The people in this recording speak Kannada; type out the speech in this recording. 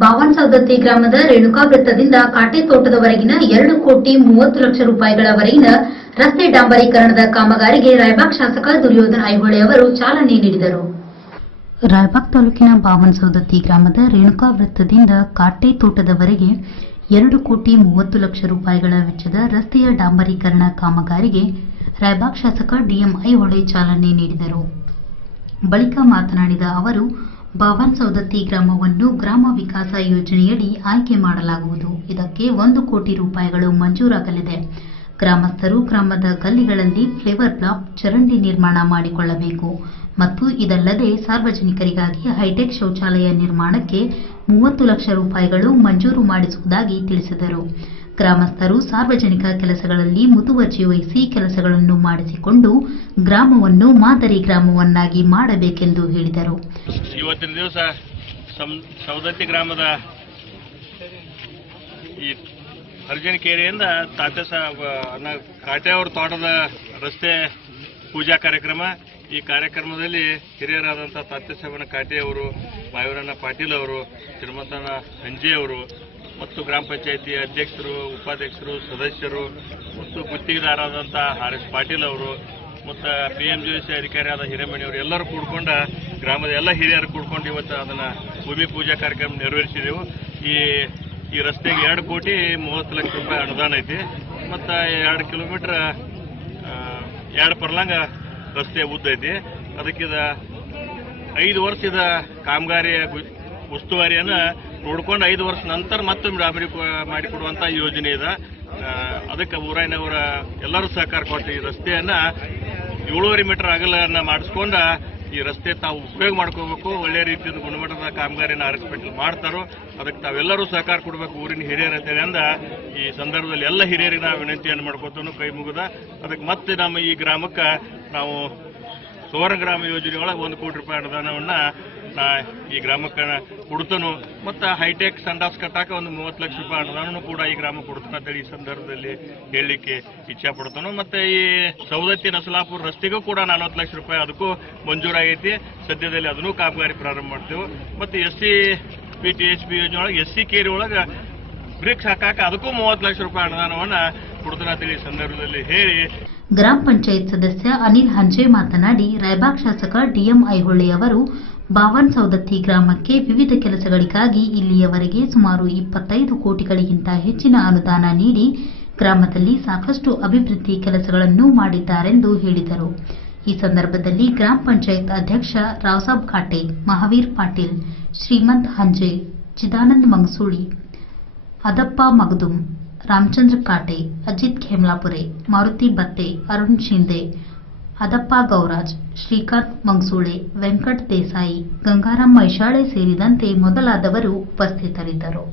ಬಾವನಸೌದತ್ತಿ ಗ್ರಾಮದ ರೇಣುಕಾ ವೃತ್ತದಿಂದ ಕಾಟೆ ತೋಟದವರೆಗಿನ 2 ಕೋಟಿ 30 ಲಕ್ಷ ರೂಪಾಯಿಗಳವರೆಗಿನ ರಸ್ತೆ ಡಾಂಬರೀಕರಣದ ಕಾಮಗಾರಿಗೆ ರಾಯಬಾಗ್ ಶಾಸಕ ದುರ್ಯೋಧನ ಐಹೊಳೆ ಅವರು ಚಾಲನೆ ನೀಡಿದರು. ರಾಯಬಾಗ್ ತಾಲೂಕಿನ ಬಾವನಸೌದತ್ತಿ ಗ್ರಾಮದ ರೇಣುಕಾ ವೃತ್ತದಿಂದ ಕಾಟೆ ತೋಟದವರೆಗೆ 2 ಕೋಟಿ 30 ಲಕ್ಷ ರೂಪಾಯಿಗಳ ವೆಚ್ಚದ ರಸ್ತೆಯ ಡಾಂಬರೀಕರಣ ಕಾಮಗಾರಿಗೆ ರಾಯಬಾಗ್ ಶಾಸಕ ಡಿಎಂ ಐಹೊಳೆ ಚಾಲನೆ ನೀಡಿದರು. ಬಳಿಕ ಮಾತನಾಡಿದ ಅವರು, ಬಾವನಸೌದತ್ತಿ ಗ್ರಾಮವನ್ನು ಗ್ರಾಮ ವಿಕಾಸ ಯೋಜನೆಯಡಿ ಆಯ್ಕೆ ಮಾಡಲಾಗುವುದು. ಇದಕ್ಕೆ 1 ಕೋಟಿ ರೂಪಾಯಿಗಳು ಮಂಜೂರಾಗಲಿದೆ. ಗ್ರಾಮಸ್ಥರು ಗ್ರಾಮದ ಗಲ್ಲಿಗಳಲ್ಲಿ ಫ್ಲೇವರ್ ಬ್ಲಾಕ್, ಚರಂಡಿ ನಿರ್ಮಾಣ ಮಾಡಿಕೊಳ್ಳಬೇಕು ಮತ್ತು ಇದಲ್ಲದೆ ಸಾರ್ವಜನಿಕರಿಗಾಗಿ ಹೈಟೆಕ್ ಶೌಚಾಲಯ ನಿರ್ಮಾಣಕ್ಕೆ 30 ಲಕ್ಷ ರೂಪಾಯಿಗಳು ಮಂಜೂರು ಮಾಡಿಸುವುದಾಗಿ ತಿಳಿಸಿದರು. ಗ್ರಾಮಸ್ಥರು ಸಾರ್ವಜನಿಕ ಕೆಲಸಗಳಲ್ಲಿ ಮುತುವರ್ಜಿ ವಹಿಸಿ ಕೆಲಸಗಳನ್ನು ಮಾಡಿಸಿಕೊಂಡು ಗ್ರಾಮವನ್ನು ಮಾದರಿ ಗ್ರಾಮವನ್ನಾಗಿ ಮಾಡಬೇಕೆಂದು ಹೇಳಿದರು. ಇವತ್ತಿನ ದಿವಸ ಸೌದತ್ತಿ ಗ್ರಾಮದ ಈ ಹರ್ಜನಕೇರಿಯಿಂದ ಕಾಟೆ ಅವರ ತೋಟದ ರಸ್ತೆ ಪೂಜಾ ಕಾರ್ಯಕ್ರಮ. ಈ ಕಾರ್ಯಕ್ರಮದಲ್ಲಿ ಹಿರಿಯರಾದಂಥ ತಾತ್ಯಸಾಬನ ಕಾಟೆ ಅವರು, ಮಾಯವರಣ್ಣ ಪಾಟೀಲ್ ಅವರು, ಶ್ರೀಮಂತನ ಹಂಜೆ ಅವರು ಮತ್ತು ಗ್ರಾಮ ಪಂಚಾಯಿತಿ ಅಧ್ಯಕ್ಷರು, ಉಪಾಧ್ಯಕ್ಷರು, ಸದಸ್ಯರು ಮತ್ತು ಗುತ್ತಿಗೆದಾರರಾದಂಥ ಆರ್.ಎಸ್. ಪಾಟೀಲ್ ಅವರು ಮತ್ತು PMJC ಅಧಿಕಾರಿಯಾದ ಹಿರೇಮಣಿಯವರು ಎಲ್ಲರೂ ಕೂಡ್ಕೊಂಡ ಗ್ರಾಮದ ಎಲ್ಲ ಹಿರಿಯರು ಕೂಡ್ಕೊಂಡು ಇವತ್ತು ಅದನ್ನು ಭೂಮಿ ಪೂಜಾ ಕಾರ್ಯಕ್ರಮ ನೆರವೇರಿಸಿದೆವು. ಈ ರಸ್ತೆಗೆ 2 ಕೋಟಿ 30 ಲಕ್ಷ ರೂಪಾಯಿ ಅನುದಾನ ಐತಿ ಮತ್ತು 2 ಕಿಲೋಮೀಟ್ರ್ 2 ಪರ್ಲಾಂಗ ರಸ್ತೆ ಉದ್ದ ಐತಿ. ಅದಕ್ಕಿದ 5 ವರ್ಷದ ಕಾಮಗಾರಿಯ ಉಸ್ತುವಾರಿಯನ್ನು ನೋಡ್ಕೊಂಡು 5 ವರ್ಷ ನಂತರ ಮತ್ತೊಮ್ಮೆ ಡಾಂಬರಿ ಮಾಡಿಕೊಡುವಂಥ ಯೋಜನೆ ಇದೆ. ಅದಕ್ಕೆ ಊರಾಯಿನವರ ಎಲ್ಲರೂ ಸಹಕಾರ ಕೊಟ್ಟು ಈ ರಸ್ತೆಯನ್ನು 7.5 ಮೀಟರ್ ಅಗಲನ್ನು ಮಾಡಿಸ್ಕೊಂಡು ಈ ರಸ್ತೆ ತಾವು ಉಪಯೋಗ ಮಾಡ್ಕೋಬೇಕು. ಒಳ್ಳೆಯ ರೀತಿಯ ಗುಣಮಟ್ಟದ ಕಾಮಗಾರಿಯನ್ನು ಆರ್ಎಸ್ಪೇಟೆಲ್ ಮಾಡ್ತಾರೋ ಅದಕ್ಕೆ ತಾವೆಲ್ಲರೂ ಸಹಕಾರ ಕೊಡಬೇಕು ಊರಿನ ಹಿರಿಯರು ಅಂತೇಳಿ ಅಂದ ಈ ಸಂದರ್ಭದಲ್ಲಿ ಎಲ್ಲ ಹಿರಿಯರಿಗೆ ನಾವು ವಿನಂತಿಯನ್ನು ಮಾಡ್ಕೊತಾನು ಕೈ ಮುಗಿದ. ಅದಕ್ಕೆ ಮತ್ತೆ ನಮ್ಮ ಈ ಗ್ರಾಮಕ್ಕೆ ನಾವು ಸುವರ್ಣ ಗ್ರಾಮ ಯೋಜನೆಯೊಳಗೆ 1 ಕೋಟಿ ರೂಪಾಯಿ ಅನುದಾನವನ್ನು ಈ ಗ್ರಾಮಕ್ಕೆ ಕೊಡ್ತಾನು ಮತ್ತು ಹೈಟೆಕ್ ಸಂಡಾಸ್ ಕಟ್ಟಾಕ 30 ಲಕ್ಷ ರೂಪಾಯಿ ಅನುದಾನನೂ ಕೂಡ ಈ ಗ್ರಾಮ ಕೊಡ್ತಾನೆ ಅಂತೇಳಿ ಈ ಸಂದರ್ಭದಲ್ಲಿ ಹೇಳಲಿಕ್ಕೆ ಇಚ್ಛೆ ಪಡ್ತಾನು. ಮತ್ತು ಈ ಸೌದತ್ತಿ ನಸಲಾಪುರ ರಸ್ತೆಗೂ ಕೂಡ 40 ಲಕ್ಷ ರೂಪಾಯಿ ಅದಕ್ಕೂ ಮಂಜೂರಾಗೈತಿ. ಸದ್ಯದಲ್ಲಿ ಅದನ್ನೂ ಕಾಮಗಾರಿ ಪ್ರಾರಂಭ ಮಾಡ್ತೇವೆ. ಮತ್ತು SC-PTHP ಯೋಜನೆ ಒಳಗೆ SC ಕೇರಿ ಒಳಗೆ ಬ್ರಿಕ್ಸ್ ಹಾಕಾಕ ಅದಕ್ಕೂ 30 ಲಕ್ಷ ರೂಪಾಯಿ ಅನುದಾನವನ್ನು ಕೊಡ್ತಾನೆ ಅಂತೇಳಿ ಈ ಸಂದರ್ಭದಲ್ಲಿ ಹೇಳಿ ಗ್ರಾಮ ಪಂಚಾಯತ್ ಸದಸ್ಯ ಅನಿಲ್ ಹಂಜೆ ಮಾತನಾಡಿ, ರಾಯಬಾಗ್ ಶಾಸಕ ಡಿಎಂ ಐಹೊಳೆ ಅವರು ಬಾವನಸೌದತ್ತಿ ಗ್ರಾಮಕ್ಕೆ ವಿವಿಧ ಕೆಲಸಗಳಿಗಾಗಿ ಇಲ್ಲಿಯವರೆಗೆ ಸುಮಾರು 25 ಕೋಟಿಗಳಿಗಿಂತ ಹೆಚ್ಚಿನ ಅನುದಾನ ನೀಡಿ ಗ್ರಾಮದಲ್ಲಿ ಸಾಕಷ್ಟು ಅಭಿವೃದ್ಧಿ ಕೆಲಸಗಳನ್ನು ಮಾಡಿದ್ದಾರೆಂದು ಹೇಳಿದರು. ಈ ಸಂದರ್ಭದಲ್ಲಿ ಗ್ರಾಮ ಪಂಚಾಯತ್ ಅಧ್ಯಕ್ಷ ರಾವ್ಸಾಬ್ ಖಾಟೆ, ಮಹಾವೀರ್ ಪಾಟೀಲ್, ಶ್ರೀಮಂತ್ ಹಂಜೆ, ಚಿದಾನಂದ್ ಮಂಗಸೂಳಿ, ಅದಪ್ಪ ಮಗದುಂ, ರಾಮಚಂದ್ರ ಕಾಟೆ, ಅಜಿತ್ ಖೇಮ್ಲಾಪುರೆ, ಮಾರುತಿ ಬತ್ತೆ, ಅರುಣ್ ಶಿಂದೆ, ಅದಪ್ಪ ಗೌರಾಜ್, ಶ್ರೀಕಾಂತ್ ಮಂಗಸೂಳೆ, ವೆಂಕಟ್ ದೇಸಾಯಿ, ಗಂಗಾರಾಮ್ ಮೈಶಾಳೆ ಸೇರಿದಂತೆ ಮೊದಲಾದವರು ಉಪಸ್ಥಿತರಿದ್ದರು.